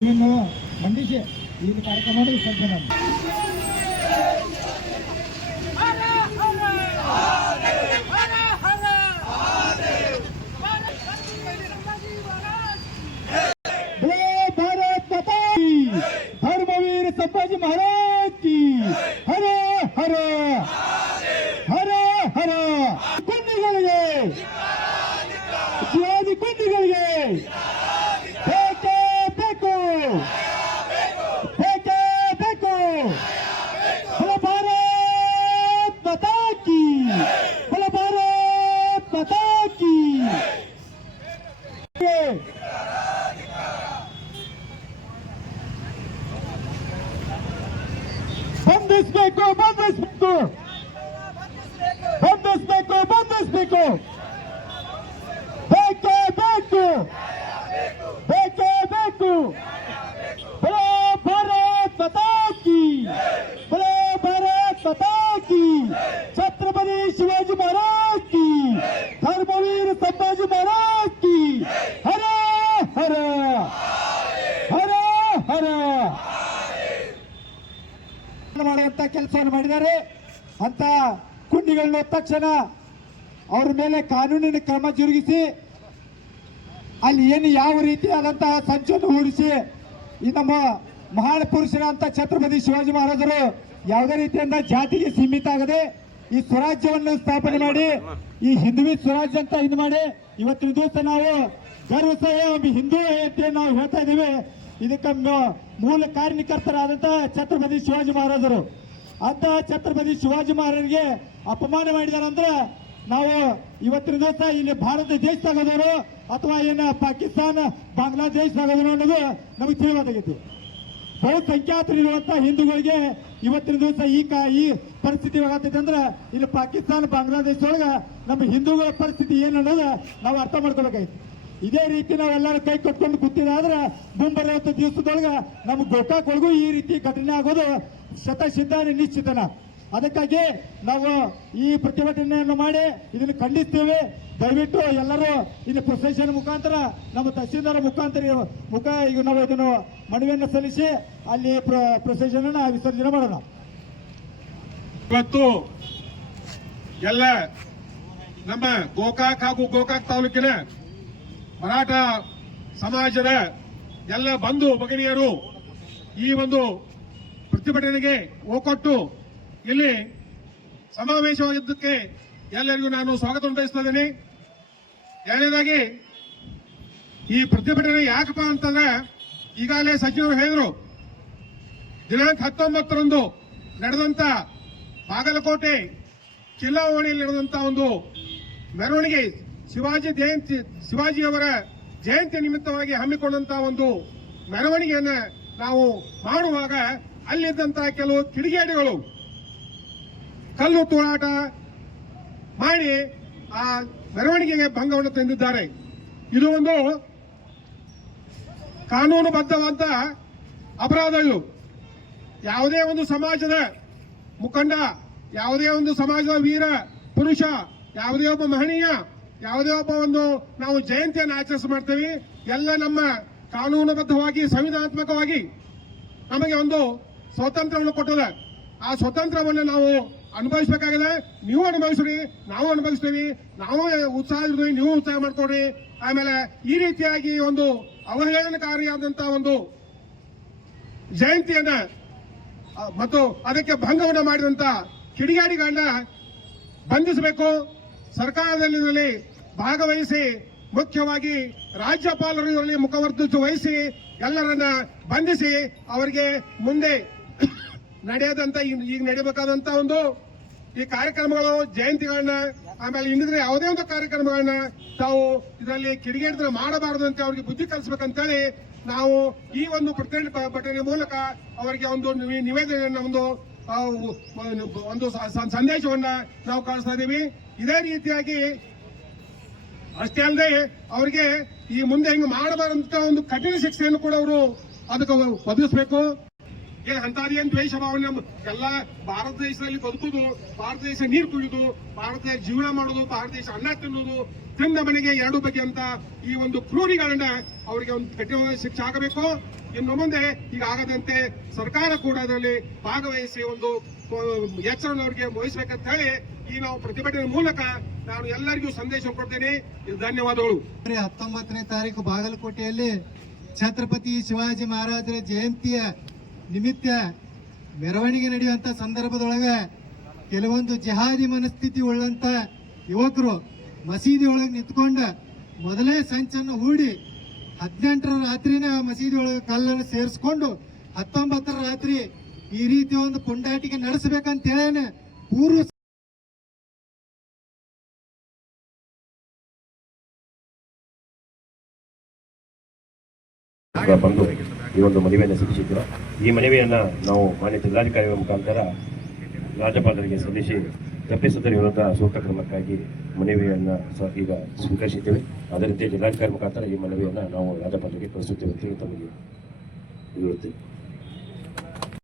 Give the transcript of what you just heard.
ಇನ್ನು ಮಂಡಿಸಿ ಈ ಕಾರ್ಯಕ್ರಮ ವಿಸರ್ಜನೆ धर्मवीर संभाजी महाराज की हर हर हर हर कुंडिಗಳಿಗೆ ಶಿವಾಜಿ ಕುಂಡಿಗಳಿಗೆ ಬೇಕೇ ಬೇಕು ಬೇಕೇ ಬೇಕು बोलो भारत माता की बोलो भारत माता की ಬಂಧಿಸಬೇಕು ಬಂಧಿಸಬೇಕು ಬಂಧಿಸಬೇಕು ಬಂಧಿಸಬೇಕು ಬೇಕೇ ಬೇಕು ಬೇಕೇ ಬೇಕು बोलो भारत माता की बोलो भारत माता की छत्रपति शिवाजी महाराज की धर्मवीर संभाजी महाराज की हर हर हर हर ಮಾಡುವಂತ ಕೆಲಸವನ್ನು ಮಾಡಿದ್ದಾರೆ ಅಂತ ಕುಂಡಿಗಳನ್ನ ತಕ್ಷಣ ಅವರ ಮೇಲೆ ಕಾನೂನಿನ ಕ್ರಮ ಜರುಗಿಸಿ ಅಲ್ಲಿ ಏನು ಯಾವ ರೀತಿಯಾದಂತಹ ಸಂಚನ್ನು ಹೂಡಿಸಿ ಈ ನಮ್ಮ ಮಹಾನ್ ಪುರುಷರಂತ ಛತ್ರಪತಿ ಶಿವಾಜಿ ಮಹಾರಾಜರು ಯಾವುದೇ ರೀತಿಯಿಂದ ಜಾತಿಗೆ ಸೀಮಿತ ಆಗದೆ ಈ ಸ್ವರಾಜ್ಯವನ್ನು ಸ್ಥಾಪನೆ ಮಾಡಿ ಈ ಹಿಂದುವಿ ಸ್ವರಾಜ್ಯ ಅಂತ ಇದು ಮಾಡಿ ಇವತ್ತಿನ ದಿವಸ ನಾವು ಗರ್ವ ಸಹ ಹಿಂದೂ ಅಂತ ನಾವು ಹೇಳ್ತಾ ಇದ್ದೀವಿ. ಇದಕ್ಕೆ ಮೂಲ ಕಾರಣಕರ್ತರಾದಂತ ಛತ್ರಪತಿ ಶಿವಾಜಿ ಮಹಾರಾಜರು ಅಂತ ಛತ್ರಪತಿ ಶಿವಾಜಿ ಮಹಾರಾಜರಿಗೆ ಅಪಮಾನ ಮಾಡಿದಾರಂದ್ರೆ ನಾವು ಇವತ್ತಿನ ದಿವಸ ಇಲ್ಲಿ ಭಾರತ ದೇಶದಾಗದವರು ಅಥವಾ ಏನು ಪಾಕಿಸ್ತಾನ ಬಾಂಗ್ಲಾದೇಶದಾಗದವರು ಅನ್ನೋದು ನಮಗೆ ತಿಳಿಬೇಕಾಗಿತ್ತು. ಬಹುಸಂಖ್ಯಾತರಿರುವಂತಹ ಹಿಂದೂಗಳಿಗೆ ಇವತ್ತಿನ ದಿವಸ ಈ ಪರಿಸ್ಥಿತಿ ಆಗತ್ತೈತೆ ಅಂದ್ರೆ ಇಲ್ಲಿ ಪಾಕಿಸ್ತಾನ ಬಾಂಗ್ಲಾದೇಶದೊಳಗ ನಮ್ಮ ಹಿಂದೂಗಳ ಪರಿಸ್ಥಿತಿ ಏನು ಅನ್ನೋದು ನಾವು ಅರ್ಥ ಮಾಡ್ಕೋಬೇಕಾಗಿತ್ತು. ಇದೇ ರೀತಿ ನಾವೆಲ್ಲರೂ ಕೈ ಕಟ್ಕೊಂಡು ಕೂತಿದಾದ್ರೆ ಮುಂಬರುವಂತ ದಿವಸದೊಳಗ ನಮ್ಮ ಗೋಕಾಕ್ ಒಳಗೂ ಈ ರೀತಿ ಘಟನೆ ಆಗೋದು ಶತಸಿದ್ಧ ನಿಶ್ಚಿತನ. ಅದಕ್ಕಾಗಿ ನಾವು ಈ ಪ್ರತಿಭಟನೆಯನ್ನು ಮಾಡಿ ಇದನ್ನು ಖಂಡಿಸ್ತೇವೆ. ದಯವಿಟ್ಟು ಎಲ್ಲರೂ ಇಲ್ಲಿ ಪ್ರೊಸೆಷನ್ ಮುಖಾಂತರ ನಮ್ಮ ತಹಸೀಲ್ದಾರ್ ಮುಖಾಂತರ ಈಗ ನಾವು ಇದನ್ನು ಮನವಿಯನ್ನು ಸಲ್ಲಿಸಿ ಅಲ್ಲಿ ಪ್ರೊಸೆಷನ್ ಅನ್ನು ವಿಸರ್ಜನೆ ಮಾಡೋಣ. ಇವತ್ತು ಎಲ್ಲ ನಮ್ಮ ಗೋಕಾಕ್ ಹಾಗೂ ಗೋಕಾಕ್ ತಾಲೂಕಿನ ಮರಾಠ ಸಮಾಜದ ಎಲ್ಲ ಬಂಧು ಭಗಿನಿಯರು ಈ ಒಂದು ಪ್ರತಿಭಟನೆಗೆ ಒಕ್ಕೊಟ್ಟು ಇಲ್ಲಿ ಸಮಾವೇಶವಾಗಿದ್ದಕ್ಕೆ ಎಲ್ಲರಿಗೂ ನಾನು ಸ್ವಾಗತವನ್ನು ಬಯಸ್ತಾ ಇದ್ದೀನಿ. ಎರಡನೇದಾಗಿ ಈ ಪ್ರತಿಭಟನೆ ಯಾಕಪ್ಪ ಅಂತಂದ್ರೆ ಈಗಾಗಲೇ ಸಚಿವರು ಹೇಳಿದ್ರು, ದಿನಾಂಕ 19ರಂದು ನಡೆದಂತ ಬಾಗಲಕೋಟೆ ಚಿಲ್ಲಾವಣಿಯಲ್ಲಿ ನಡೆದಂತ ಒಂದು ಮೆರವಣಿಗೆ ಶಿವಾಜಿಯವರ ಜಯಂತಿ ನಿಮಿತ್ತವಾಗಿ ಹಮ್ಮಿಕೊಂಡಂತಹ ಒಂದು ಮೆರವಣಿಗೆಯನ್ನ ನಾವು ಮಾಡುವಾಗ ಅಲ್ಲಿದ್ದಂತಹ ಕೆಲವು ಕಿಡಿಗೇಡಿಗಳು ಕಲ್ಲು ತೂರಾಟ ಮಾಡಿ ಆ ಮೆರವಣಿಗೆಗೆ ಭಂಗವನ್ನು ತಂದಿದ್ದಾರೆ. ಇದು ಒಂದು ಕಾನೂನುಬದ್ಧವಾದ ಅಪರಾಧ. ಇದು ಯಾವುದೇ ಒಂದು ಸಮಾಜದ ಮುಖಂಡ, ಯಾವುದೇ ಒಂದು ಸಮಾಜದ ವೀರ ಪುರುಷ, ಯಾವುದೇ ಒಬ್ಬ ಮಹನೀಯ, ಯಾವುದೇ ಒಬ್ಬ ಒಂದು ನಾವು ಜಯಂತಿಯನ್ನು ಆಚರಿಸಿ ಮಾಡ್ತೇವೆ. ಎಲ್ಲ ನಮ್ಮ ಕಾನೂನುಬದ್ಧವಾಗಿ ಸಂವಿಧಾನಾತ್ಮಕವಾಗಿ ನಮಗೆ ಒಂದು ಸ್ವಾತಂತ್ರ್ಯವನ್ನು ಕೊಟ್ಟದ. ಆ ಸ್ವಾತಂತ್ರ್ಯವನ್ನು ನಾವು ಅನುಭವಿಸಬೇಕಾಗಿದೆ. ನೀವು ಅನುಭವಿಸ್ರಿ, ನಾವು ಅನುಭವಿಸ್ತೀವಿ. ನಾವು ಉತ್ಸಾಹ ಇರ್ತೀವಿ, ನೀವು ಉತ್ಸಾಹ ಮಾಡ್ಕೊಡ್ರಿ. ಆಮೇಲೆ ಈ ರೀತಿಯಾಗಿ ಒಂದು ಅವಹೇಳನಕಾರಿಯಾದಂತಹ ಒಂದು ಜಯಂತಿಯನ್ನ ಮತ್ತು ಅದಕ್ಕೆ ಭಂಗವನ್ನು ಮಾಡಿದಂತ ಕಿಡಿಗಾಡಿಗಳನ್ನ ಬಂಧಿಸಬೇಕು. ಸರ್ಕಾರದಲ್ಲಿ ಭಾಗವಹಿಸಿ, ಮುಖ್ಯವಾಗಿ ರಾಜ್ಯಪಾಲರು ಇದರಲ್ಲಿ ಮುಖವರ್ತಿಸಿ ವಹಿಸಿ ಎಲ್ಲರನ್ನ ಬಂಧಿಸಿ ಅವರಿಗೆ ಮುಂದೆ ನಡೆಯದಂತ ಈಗ ನಡೆಯಬೇಕಾದಂತ ಒಂದು ಈ ಕಾರ್ಯಕ್ರಮಗಳು, ಜಯಂತಿಗಳನ್ನ, ಆಮೇಲೆ ಇನ್ನಿದ್ರೆ ಯಾವುದೇ ಒಂದು ಕಾರ್ಯಕ್ರಮಗಳನ್ನ ತಾವು ಇದರಲ್ಲಿ ಕಿಡಿಗೇಡಿದ್ರೆ ಮಾಡಬಾರದು ಅಂತ ಅವರಿಗೆ ಬುದ್ಧಿ ಕಲಿಸಬೇಕಂತೇಳಿ ನಾವು ಈ ಒಂದು ಪ್ರತಿಭಟನೆ ಮೂಲಕ ಅವರಿಗೆ ಒಂದು ನಿವೇದನೆಯನ್ನ ಒಂದು ಸಂದೇಶವನ್ನ ನಾವು ಕಳಿಸ್ತಾ ಇದ್ದೀವಿ. ಇದೇ ರೀತಿಯಾಗಿ ಅಷ್ಟೇ ಅಲ್ಲದೆ ಅವರಿಗೆ ಈ ಮುಂದೆ ಹಿಂಗೆ ಮಾಡಬಾರಂತ ಒಂದು ಕಠಿಣ ಶಿಕ್ಷೆಯನ್ನು ಕೂಡ ಅವರು ಅದಕ್ಕೆ ಒದಗಿಸಬೇಕು. ಏನ್ ಅಂತದೇನ್ ದ್ವೇಷ ಭಾವನೆ ಎಲ್ಲ ಭಾರತ ದೇಶದಲ್ಲಿ ಬದುಕುದು, ಭಾರತ ದೇಶ ನೀರು ಕುಡಿಯುದು, ಭಾರತ ದೇಶ ಜೀವನ ಮಾಡೋದು, ಭಾರತ ದೇಶ ಅನ್ನ ತಿನ್ನುವುದು, ತಿಂದ ಮನೆಗೆ ಎರಡು ಬಗೆ ಅಂತ ಈ ಒಂದು ಕ್ರೂರಿಗಳನ್ನ ಅವರಿಗೆ ಒಂದು ಕಠಿಣವಾದ ಶಿಕ್ಷೆ ಆಗಬೇಕು. ಇನ್ನು ಮುಂದೆ ಈಗ ಆಗದಂತೆ ಸರ್ಕಾರ ಕೂಡ ಅದರಲ್ಲಿ ಭಾಗವಹಿಸಿ ಒಂದು ಎಚ್ಚರವನ್ನು ಅವರಿಗೆ ವಹಿಸಬೇಕಂತ ಹೇಳಿ ಈ ನಾವು ಪ್ರತಿಭಟನೆ ಮೂಲಕ ನಾನು ಎಲ್ಲರಿಗೂ ಸಂದೇಶ ಕೊಡ್ತೇನೆ. ಇದು ಧನ್ಯವಾದಗಳು. 19ನೇ ತಾರೀಕು ಬಾಗಲಕೋಟೆಯಲ್ಲಿ ಛತ್ರಪತಿ ಶಿವಾಜಿ ಮಹಾರಾಜರ ಜಯಂತಿಯ ನಿಮಿತ್ತ ಮೆರವಣಿಗೆ ನಡೆಯುವಂತ ಸಂದರ್ಭದೊಳಗೆ ಕೆಲವೊಂದು ಜಿಹಾದಿ ಮನಸ್ಥಿತಿ ಉಳ್ಳಂತ ಯುವಕರು ಮಸೀದಿ ಒಳಗೆ ನಿಂತ್ಕೊಂಡು ಮೊದಲೇ ಸಂಚನ್ನು ಹೂಡಿ 18ರ ರಾತ್ರಿನ ಮಸೀದಿ ಒಳಗೆ ಕಲ್ಲನ್ನು ಸೇರಿಸ್ಕೊಂಡು 19ರ ರಾತ್ರಿ ಈ ರೀತಿ ಒಂದು ಪುಂಡಾಟಿಕೆ ನಡೆಸಬೇಕಂತ ಹೇಳೇನೆ ಪೂರ್ವ ಬಂದು ಈ ಒಂದು ಮನವಿಯನ್ನು ಸಲ್ಲಿಸಿದ್ರು. ಈ ಮನವಿಯನ್ನ ನಾವು ಮಾನ್ಯ ಜಿಲ್ಲಾಧಿಕಾರಿಗಳ ಮುಖಾಂತರ ರಾಜ್ಯಪಾಲರಿಗೆ ಸಲ್ಲಿಸಿ ತಪ್ಪಿಸಿದರ ವಿರುದ್ಧ ಸೂಕ್ತ ಕ್ರಮಕ್ಕಾಗಿ ಮನವಿಯನ್ನ ಈಗ ಸ್ವೀಕರಿಸಿದ್ದೇವೆ. ಅದೇ ರೀತಿ ಜಿಲ್ಲಾಧಿಕಾರಿ ಮುಖಾಂತರ ಈ ಮನವಿಯನ್ನ ನಾವು ರಾಜ್ಯಪಾಲರಿಗೆ ಕಳಿಸುತ್ತೇವೆ ಅಂತ ತಮಗೆ ಹೇಳುತ್ತೇವೆ.